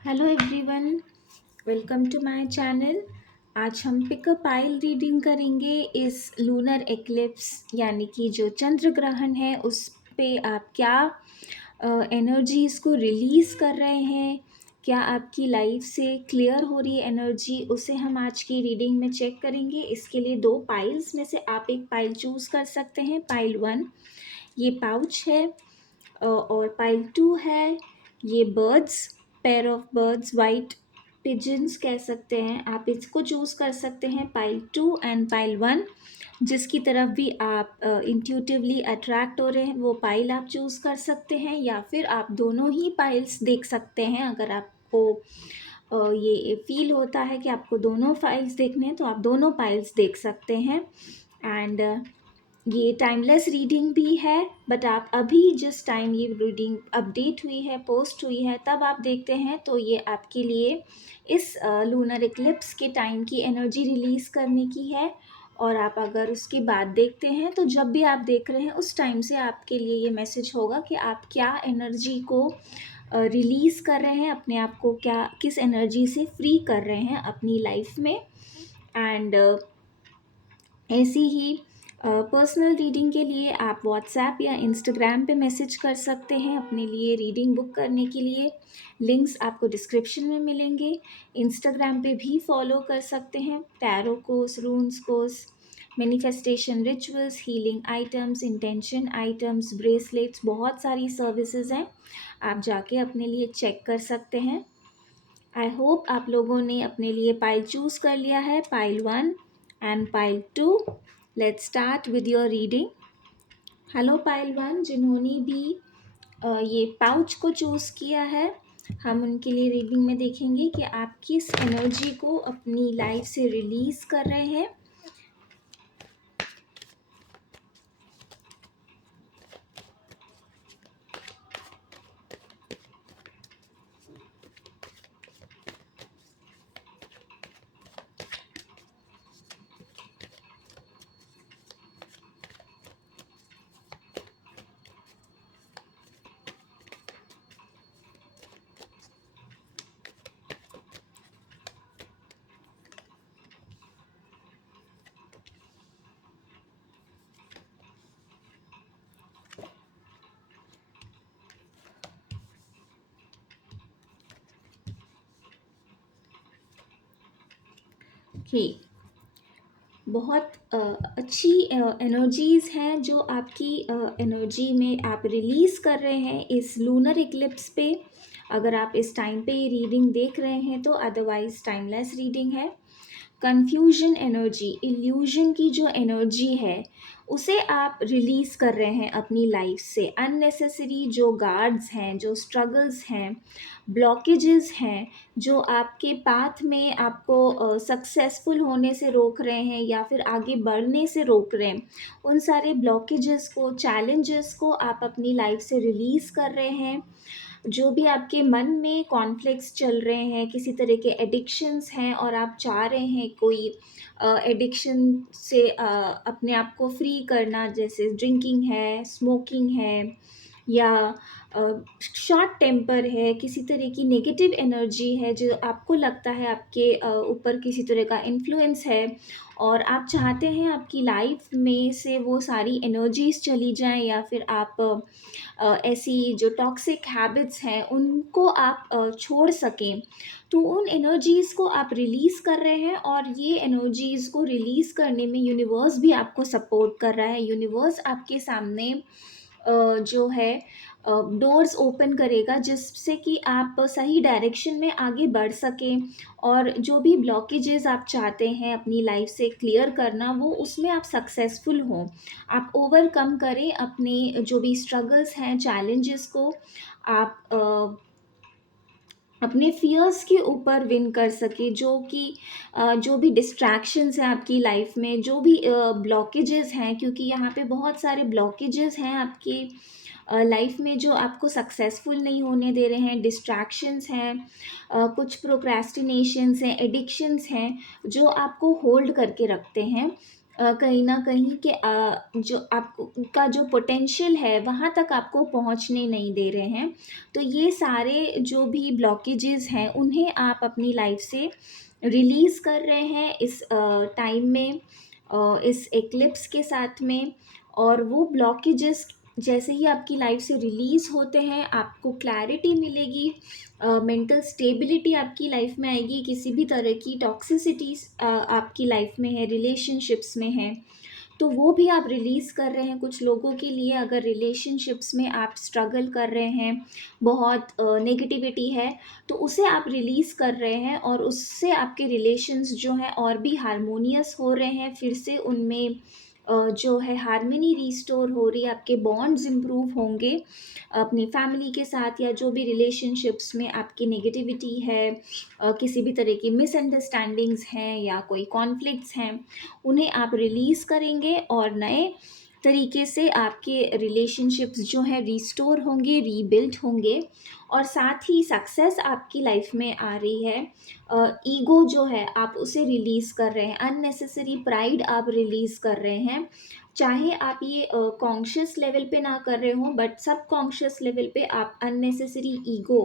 Hello everyone, welcome to my channel. आज हम pickup pile reading करेंगे इस लूनर एक्लिप्स यानी कि जो चंद्र ग्रहण है उस पे आप क्या एनर्जीज़ को रिलीज़ कर रहे हैं, क्या आपकी लाइफ से क्लियर हो रही है एनर्जी, उसे हम आज की रीडिंग में चेक करेंगे। इसके लिए दो पाइल्स में से आप एक पाइल चूज़ कर सकते हैं। पाइल वन ये पाउच है और पाइल टू है ये birds, pair of birds, white pigeons कह सकते हैं। आप इसको चूज़ कर सकते हैं, pile two and pile one. जिसकी तरफ भी आप इंट्यूटिवली अट्रैक्ट हो रहे हैं वो पाइल आप चूज़ कर सकते हैं, या फिर आप दोनों ही पाइल्स देख सकते हैं। अगर आपको ये फील होता है कि आपको दोनों फाइल्स देखने हैं तो आप दोनों पाइल्स देख सकते हैं। एंड ये टाइमलेस रीडिंग भी है, बट आप अभी जिस टाइम ये रीडिंग अपडेट हुई है, पोस्ट हुई है, तब आप देखते हैं तो ये आपके लिए इस लूनर इक्लिप्स के टाइम की एनर्जी रिलीज़ करने की है। और आप अगर उसके बाद देखते हैं तो जब भी आप देख रहे हैं उस टाइम से आपके लिए ये मैसेज होगा कि आप क्या एनर्जी को रिलीज़ कर रहे हैं, अपने आप को क्या किस एनर्जी से फ्री कर रहे हैं अपनी लाइफ में। एंड ऐसी ही पर्सनल रीडिंग के लिए आप व्हाट्सएप या इंस्टाग्राम पे मैसेज कर सकते हैं अपने लिए रीडिंग बुक करने के लिए। लिंक्स आपको डिस्क्रिप्शन में मिलेंगे। इंस्टाग्राम पे भी फॉलो कर सकते हैं। Tarot course, रून्स course, manifestation rituals, healing items, intention items, bracelets, बहुत सारी सर्विसेज हैं। आप जाके अपने लिए चेक कर सकते हैं। आई होप आप लोगों ने अपने लिए पाइल चूज़ कर लिया है, pile one and pile two. Let's start with your reading. Hello pile one, जिन्होंने भी ये पाउच को चूज़ किया है, हम उनके लिए रीडिंग में देखेंगे कि आप किस एनर्जी को अपनी लाइफ से रिलीज़ कर रहे हैं। कि बहुत अच्छी एनर्जीज़ हैं जो आपकी एनर्जी में आप रिलीज़ कर रहे हैं इस लूनर इक्लिप्स पे। अगर आप इस टाइम पे ये रीडिंग देख रहे हैं तो अदरवाइज टाइमलेस रीडिंग है। कंफ्यूजन एनर्जी, इल्यूजन की जो एनर्जी है उसे आप रिलीज़ कर रहे हैं अपनी लाइफ से। अननेसेसरी जो गार्ड्स हैं, जो स्ट्रगल्स हैं, ब्लॉकेजेस हैं, जो आपके पाथ में आपको सक्सेसफुल होने से रोक रहे हैं या फिर आगे बढ़ने से रोक रहे हैं, उन सारे ब्लॉकेजेस को, चैलेंजेस को आप अपनी लाइफ से रिलीज़ कर रहे हैं। जो भी आपके मन में कॉन्फ्लिक्ट्स चल रहे हैं, किसी तरह के एडिक्शंस हैं और आप चाह रहे हैं कोई एडिक्शन से अपने आप को फ्री करना, जैसे ड्रिंकिंग है, स्मोकिंग है, या शॉर्ट टेम्पर है, किसी तरह की नेगेटिव एनर्जी है जो आपको लगता है आपके ऊपर किसी तरह का इन्फ्लुएंस है, और आप चाहते हैं आपकी लाइफ में से वो सारी एनर्जीज चली जाएं, या फिर आप ऐसी जो टॉक्सिक हैबिट्स हैं उनको आप छोड़ सकें, तो उन एनर्जीज़ को आप रिलीज़ कर रहे हैं। और ये एनर्जीज़ को रिलीज़ करने में यूनिवर्स भी आपको सपोर्ट कर रहा है। यूनिवर्स आपके सामने जो है डोर्स ओपन करेगा जिससे कि आप सही डायरेक्शन में आगे बढ़ सकें, और जो भी ब्लॉकेजेस आप चाहते हैं अपनी लाइफ से क्लियर करना, वो उसमें आप सक्सेसफुल हों, आप ओवरकम करें अपने जो भी स्ट्रगल्स हैं, चैलेंजेस को आप अपने फियर्स के ऊपर विन कर सके। जो कि जो भी डिस्ट्रैक्शंस हैं आपकी लाइफ में, जो भी ब्लॉकेजेस हैं, क्योंकि यहाँ पे बहुत सारे ब्लॉकेजेस हैं आपकी लाइफ में जो आपको सक्सेसफुल नहीं होने दे रहे हैं, डिस्ट्रैक्शंस हैं, कुछ प्रोक्रेस्टिनेशंस हैं, एडिक्शंस हैं जो आपको होल्ड करके रखते हैं कहीं न कहीं कि जो आपका जो पोटेंशियल है वहाँ तक आपको पहुँचने नहीं दे रहे हैं। तो ये सारे जो भी ब्लॉकेजेस हैं उन्हें आप अपनी लाइफ से रिलीज़ कर रहे हैं इस टाइम में, इस एक्लिप्स के साथ में। और वो ब्लॉकेजेस जैसे ही आपकी लाइफ से रिलीज़ होते हैं आपको क्लैरिटी मिलेगी, मेंटल स्टेबिलिटी आपकी लाइफ में आएगी, किसी भी तरह की टॉक्सिसिटीज़ आपकी लाइफ में है, रिलेशनशिप्स में है, तो वो भी आप रिलीज़ कर रहे हैं। कुछ लोगों के लिए अगर रिलेशनशिप्स में आप स्ट्रगल कर रहे हैं, बहुत नेगेटिविटी है, तो उसे आप रिलीज़ कर रहे हैं और उससे आपके रिलेशंस जो हैं और भी हार्मोनियस हो रहे हैं, फिर से उनमें जो है हार्मनी रिस्टोर हो रही है, आपके बॉन्ड्स इम्प्रूव होंगे अपनी फैमिली के साथ, या जो भी रिलेशनशिप्स में आपकी नेगेटिविटी है, किसी भी तरह की मिसअंडरस्टैंडिंग्स हैं या कोई कॉन्फ्लिक्ट्स हैं, उन्हें आप रिलीज़ करेंगे और नए तरीके से आपके रिलेशनशिप्स जो हैं रिस्टोर होंगे, रीबिल्ड होंगे। और साथ ही सक्सेस आपकी लाइफ में आ रही है, ईगो जो है आप उसे रिलीज़ कर रहे हैं, अननेसेसरी प्राइड आप रिलीज़ कर रहे हैं। चाहे आप ये कॉन्शियस लेवल पे ना कर रहे हों, बट सब कॉन्शियस लेवल पे आप अननेसेसरी ईगो,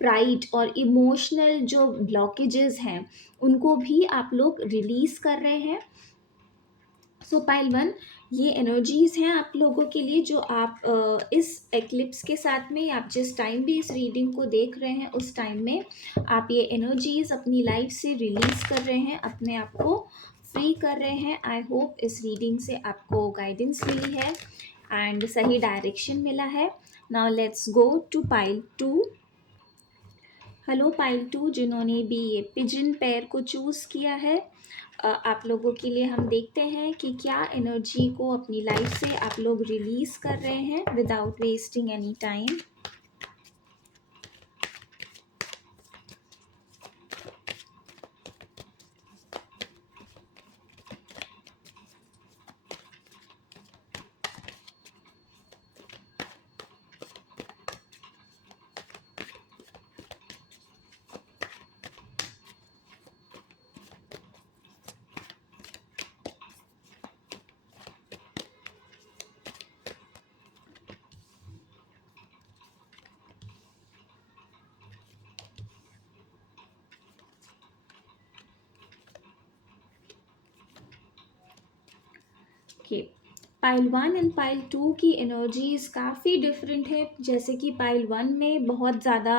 प्राइड और इमोशनल जो ब्लॉकेजेस हैं उनको भी आप लोग रिलीज़ कर रहे हैं। सो पाइल वन, ये एनर्जीज हैं आप लोगों के लिए जो आप इस एक्लिप्स के साथ में, आप जिस टाइम भी इस रीडिंग को देख रहे हैं उस टाइम में आप ये एनर्जीज अपनी लाइफ से रिलीज कर रहे हैं, अपने आप को फ्री कर रहे हैं। आई होप इस रीडिंग से आपको गाइडेंस मिली है एंड सही डायरेक्शन मिला है। Now let's go to pile two. Hello pile two, जिन्होंने भी ये पिजन पेयर को चूज़ किया है, आप लोगों के लिए हम देखते हैं कि क्या एनर्जी को अपनी लाइफ से आप लोग रिलीज़ कर रहे हैं without wasting any time. Okay, pile one and pile two की एनर्जीज काफ़ी डिफरेंट है। जैसे कि पाइल वन में बहुत ज़्यादा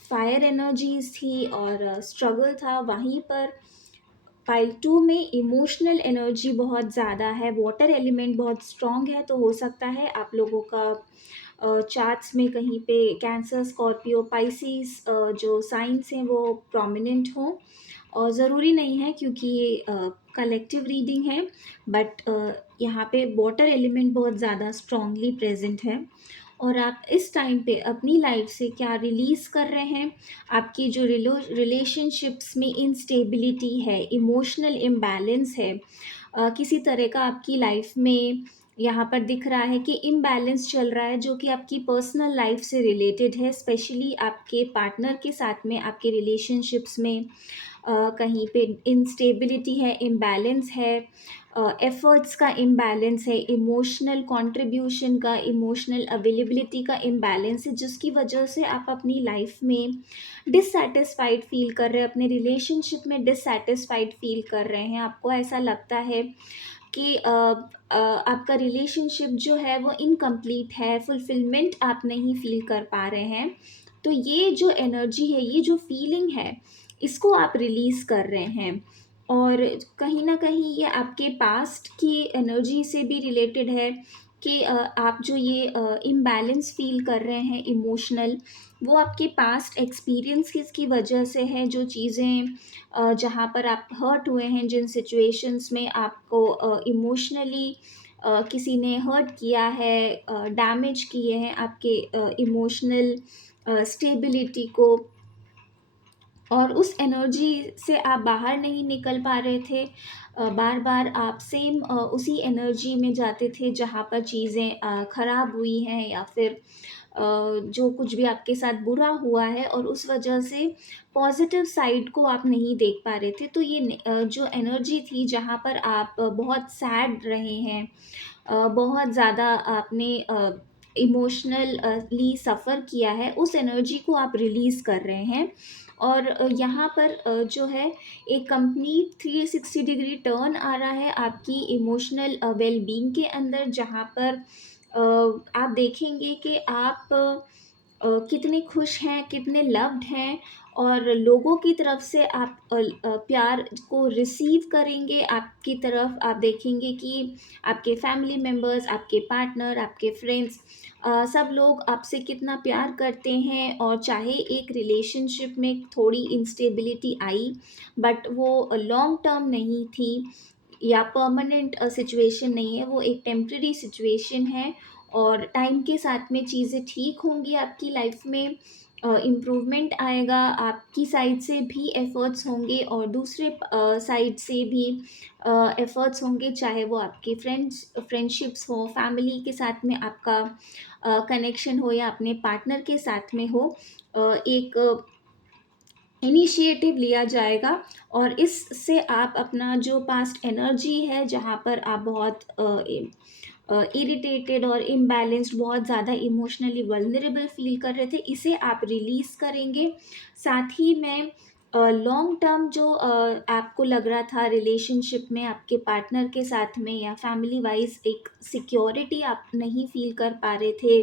फायर एनर्जीज थी और स्ट्रगल था, वहीं पर पाइल टू में इमोशनल एनर्जी बहुत ज़्यादा है, वाटर एलिमेंट बहुत स्ट्रॉन्ग है। तो हो सकता है आप लोगों का चार्ट्स में कहीं पे कैंसर, स्कॉर्पियो, पाइसिस जो साइंस हैं वो प्रोमिनेंट हों, और ज़रूरी नहीं है क्योंकि ये कलेक्टिव रीडिंग है, बट यहाँ पे वाटर एलिमेंट बहुत ज़्यादा स्ट्रांगली प्रेजेंट है। और आप इस टाइम पे अपनी लाइफ से क्या रिलीज़ कर रहे हैं, आपकी जो रिलेशनशिप्स में इंस्टेबिलिटी है, इमोशनल इम्बैलेंस है, किसी तरह का आपकी लाइफ में यहाँ पर दिख रहा है कि इम्बैलेंस चल रहा है जो कि आपकी पर्सनल लाइफ से रिलेटेड है, स्पेशली आपके पार्टनर के साथ में, आपके रिलेशनशिप्स में कहीं पे इंस्टेबिलिटी है, इम्बैलेंस है, एफर्ट्स का इम्बैलेंस है, इमोशनल कंट्रीब्यूशन का, इमोशनल अवेलेबिलिटी का इम्बैलेंस है, जिसकी वजह से आप अपनी लाइफ में डिससैटिस्फाइड फील कर रहे हैं, अपने रिलेशनशिप में डिससैटिस्फाइड फील कर रहे हैं। आपको ऐसा लगता है कि आपका रिलेशनशिप जो है वो इनकम्प्लीट है, फुलफिलमेंट आप नहीं फील कर पा रहे हैं। तो ये जो एनर्जी है, ये जो फीलिंग है, इसको आप रिलीज़ कर रहे हैं। और कहीं न कहीं ये आपके पास्ट की एनर्जी से भी रिलेटेड है कि आप जो ये इम्बैलेंस फ़ील कर रहे हैं इमोशनल, वो आपके पास्ट एक्सपीरियंसेस की वजह से है। जो चीज़ें जहाँ पर आप हर्ट हुए हैं, जिन सिचुएशंस में आपको इमोशनली किसी ने हर्ट किया है, डैमेज किए हैं आपके इमोशनल स्टेबिलिटी को, और उस एनर्जी से आप बाहर नहीं निकल पा रहे थे। बार बार आप सेम उसी एनर्जी में जाते थे जहाँ पर चीज़ें ख़राब हुई हैं, या फिर जो कुछ भी आपके साथ बुरा हुआ है और उस वजह से पॉजिटिव साइड को आप नहीं देख पा रहे थे। तो ये जो एनर्जी थी जहाँ पर आप बहुत सैड रहे हैं, बहुत ज़्यादा आपने इमोशनली सफ़र किया है, उस एनर्जी को आप रिलीज़ कर रहे हैं। और यहाँ पर जो है एक कंप्लीट 360 डिग्री टर्न आ रहा है आपकी इमोशनल वेल-बीइंग के अंदर, जहाँ पर आप देखेंगे कि आप कितने खुश हैं, कितने लव्ड हैं, और लोगों की तरफ से आप प्यार को रिसीव करेंगे। आपकी तरफ आप देखेंगे कि आपके फैमिली मेंबर्स, आपके पार्टनर, आपके फ्रेंड्स, सब लोग आपसे कितना प्यार करते हैं। और चाहे एक रिलेशनशिप में थोड़ी इंस्टेबिलिटी आई, बट वो लॉन्ग टर्म नहीं थी या परमानेंट सिचुएशन नहीं है, वो एक टेम्परेरी सिचुएशन है। और टाइम के साथ में चीज़ें ठीक होंगी आपकी लाइफ में, इम्प्रूवमेंट आएगा, आपकी साइड से भी एफ़र्ट्स होंगे और दूसरे साइड से भी एफ़र्ट्स होंगे, चाहे वो आपके फ्रेंडशिप्स हो, फैमिली के साथ में आपका कनेक्शन हो या अपने पार्टनर के साथ में हो। एक इनिशिएटिव लिया जाएगा और इससे आप अपना जो पास्ट एनर्जी है, जहाँ पर आप बहुत इरिटेटेड और इम्बैलेंस्ड, बहुत ज़्यादा इमोशनली वल्नरेबल फील कर रहे थे, इसे आप रिलीज़ करेंगे। साथ ही में लॉन्ग टर्म जो आपको लग रहा था रिलेशनशिप में आपके पार्टनर के साथ में या फैमिली वाइज एक सिक्योरिटी आप नहीं फील कर पा रहे थे,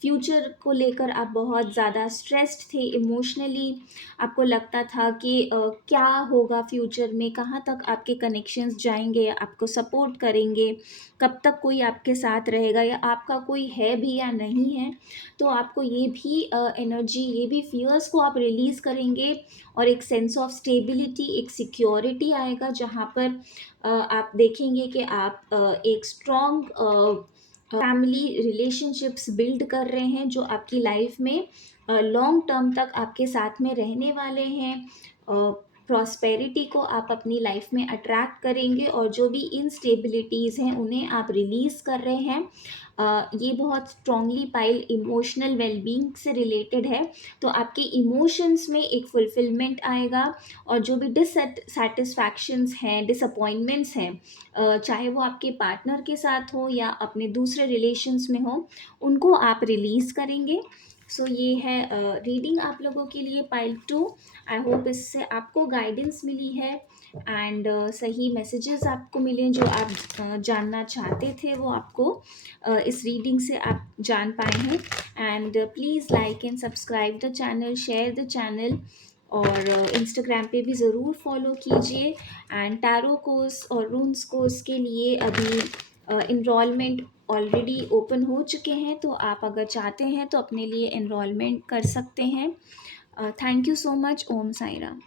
फ्यूचर को लेकर आप बहुत ज़्यादा स्ट्रेस्ड थे इमोशनली, आपको लगता था कि क्या होगा फ्यूचर में, कहाँ तक आपके कनेक्शंस जाएंगे, आपको सपोर्ट करेंगे, कब तक कोई आपके साथ रहेगा या आपका कोई है भी या नहीं है। तो आपको ये भी एनर्जी, ये भी फियर्स को आप रिलीज़ करेंगे और एक सेंस ऑफ स्टेबिलिटी, एक सिक्योरिटी आएगा, जहाँ पर आप देखेंगे कि आप एक स्ट्रॉन्ग फैमिली रिलेशनशिप्स बिल्ड कर रहे हैं, जो आपकी लाइफ में लॉन्ग टर्म तक आपके साथ में रहने वाले हैं। प्रॉस्पेरिटी को आप अपनी लाइफ में अट्रैक्ट करेंगे और जो भी इनस्टेबिलिटीज़ हैं उन्हें आप रिलीज़ कर रहे हैं। ये बहुत स्ट्रांगली पाइल इमोशनल वेलबींग से रिलेटेड है। तो आपके इमोशंस में एक फुलफिलमेंट आएगा और जो भी डिससेटिस्फैक्शंस हैं, डिसअपॉइंटमेंट्स हैं, चाहे वो आपके पार्टनर के साथ हो या अपने दूसरे रिलेशंस में हो, उनको आप रिलीज़ करेंगे। सो ये है रीडिंग आप लोगों के लिए पाइल 2। आई होप इससे आपको गाइडेंस मिली है एंड सही मैसेजेस आपको मिले, जो आप जानना चाहते थे वो आपको इस रीडिंग से आप जान पाए हैं। And please like and subscribe the channel, share the channel, और इंस्टाग्राम पे भी ज़रूर फॉलो कीजिए। एंड टैरो कोर्स और रून्स कोर्स के लिए अभी इनरोलमेंट ऑलरेडी ओपन हो चुके हैं, तो आप अगर चाहते हैं तो अपने लिए एनरोलमेंट कर सकते हैं। Thank you so much. Om Sai Ram.